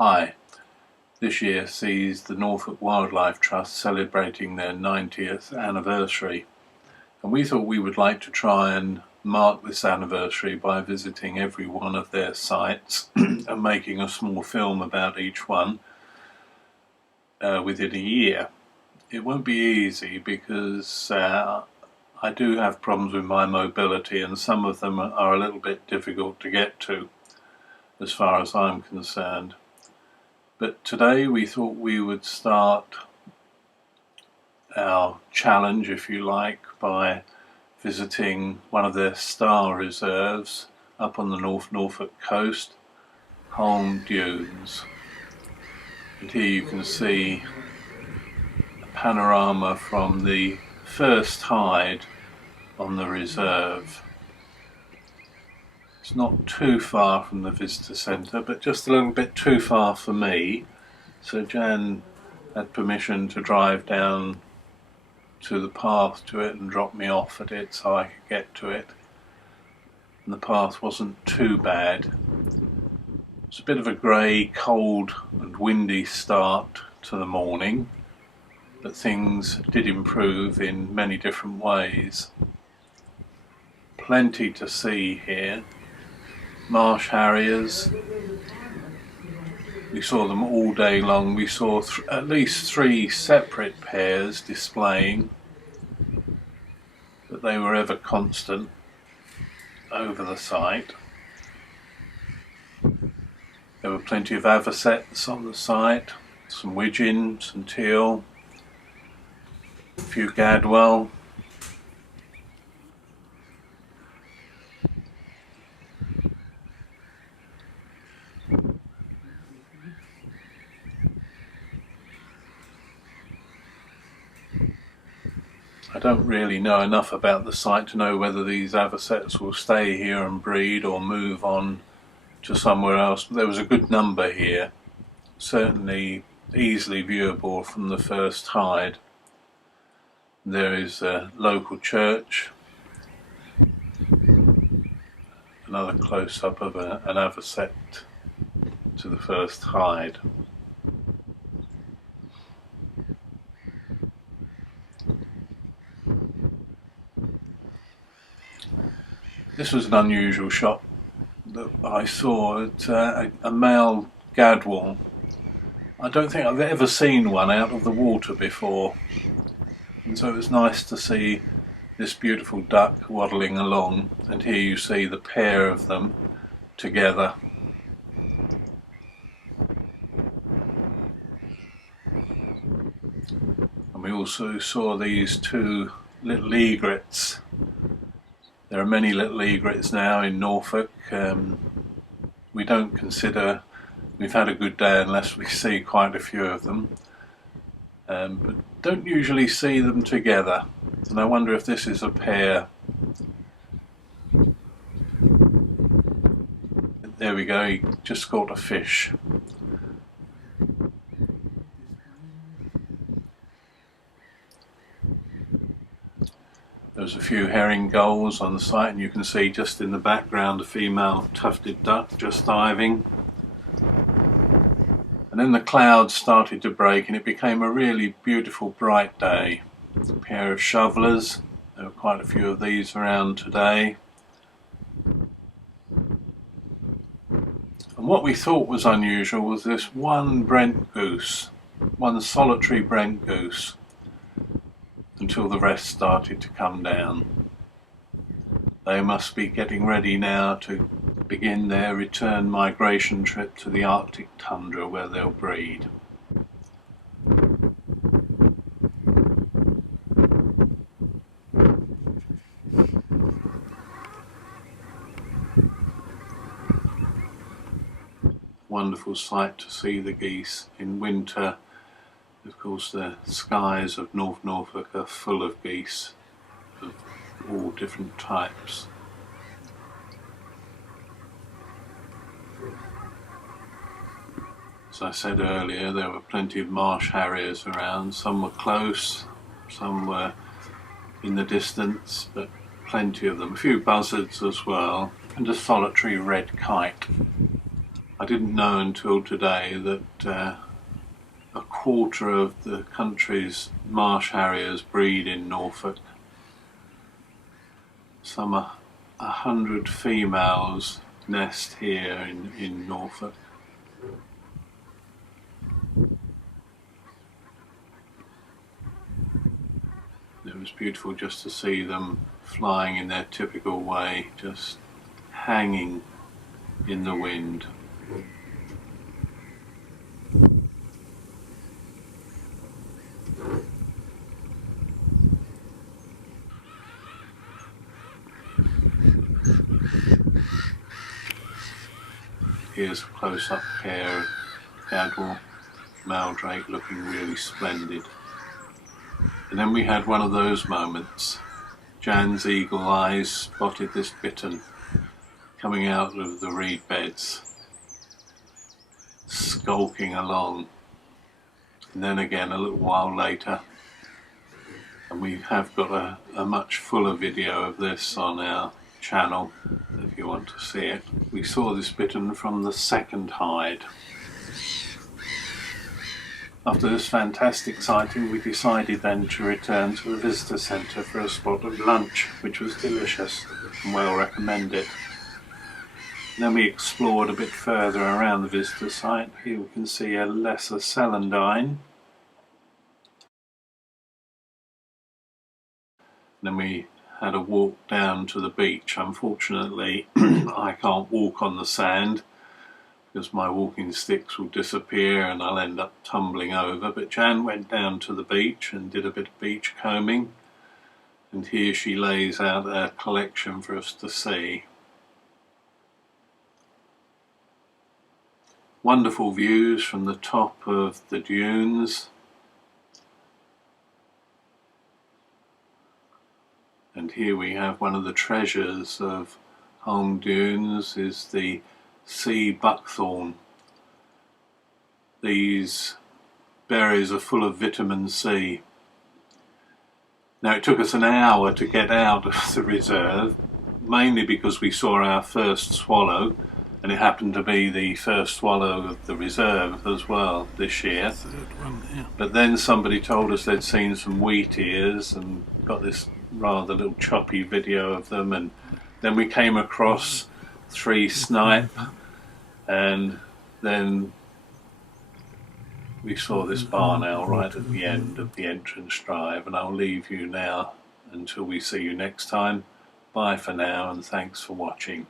Hi. This year sees the Norfolk Wildlife Trust celebrating their 90th anniversary, and we thought we would like to try and mark this anniversary by visiting every one of their sites and making a small film about each one within a year. It won't be easy because I do have problems with my mobility, and some of them are a little bit difficult to get to as far as I'm concerned. But today we thought we would start our challenge, if you like, by visiting one of their star reserves up on the North Norfolk coast, Holme Dunes. And here you can see a panorama from the first tide on the reserve. It's not too far from the visitor centre, but just a little bit too far for me. So Jan had permission to drive down to the path to it and drop me off at it so I could get to it. And the path wasn't too bad. It's a bit of a grey, cold and windy start to the morning, but things did improve in many different ways. Plenty to see here. Marsh harriers. We saw them all day long. We saw at least 3 separate pairs displaying, but they were ever constant over the site. There were plenty of avocets on the site, some widgeon, some teal, a few gadwall. I don't really know enough about the site to know whether these avocets will stay here and breed or move on to somewhere else, but there was a good number here, certainly easily viewable from the first tide. There is a local church, another close-up of an avocet to the first tide. This was an unusual shot that I saw at a male gadwall. I don't think I've ever seen one out of the water before, and so it was nice to see this beautiful duck waddling along, and here you see the pair of them together. And we also saw these 2 little egrets. There are many little egrets now in Norfolk. We don't consider we've had a good day unless we see quite a few of them, but don't usually see them together, and I wonder if this is a pair. There we go, he just caught a fish. There's a few herring gulls on the site, and you can see just in the background a female tufted duck just diving. And then the clouds started to break and it became a really beautiful bright day. A pair of shovelers, there were quite a few of these around today. And what we thought was unusual was this one Brent goose, one solitary Brent goose, until the rest started to come down. They must be getting ready now to begin their return migration trip to the Arctic tundra where they'll breed. Wonderful sight to see the geese in winter. Of course, the skies of North Norfolk are full of geese of all different types. As I said earlier, there were plenty of marsh harriers around. Some were close, some were in the distance, but plenty of them. A few buzzards as well, and a solitary red kite. I didn't know until today that a quarter of the country's marsh harriers breed in Norfolk. Some 100 females nest here in Norfolk. It was beautiful just to see them flying in their typical way, just hanging in the wind. Here's a close-up pair of Gadwall Maldrake looking really splendid. And then we had one of those moments. Jan's eagle eyes spotted this bittern coming out of the reed beds, skulking along. And then again a little while later, and we have got a much fuller video of this on our channel if you want to see it. We saw this bittern from the second hide. After this fantastic sighting, we decided then to return to the visitor centre for a spot of lunch, which was delicious and well recommended. Then we explored a bit further around the visitor site. Here we can see a lesser celandine. Then we had a walk down to the beach. Unfortunately, I can't walk on the sand because my walking sticks will disappear and I'll end up tumbling over. But Jan went down to the beach and did a bit of beach combing. And here she lays out a collection for us to see. Wonderful views from the top of the dunes. And here we have one of the treasures of Holme Dunes is the sea buckthorn. These berries are full of vitamin C. Now it took us an hour to get out of the reserve, mainly because we saw our first swallow, and it happened to be the first swallow of the reserve as well this year. But then somebody told us they'd seen some wheat ears and got this rather little choppy video of them, and then we came across 3 snipe, and then we saw this barn owl right at the end of the entrance drive. And I'll leave you now until we see you next time. Bye for now, and thanks for watching.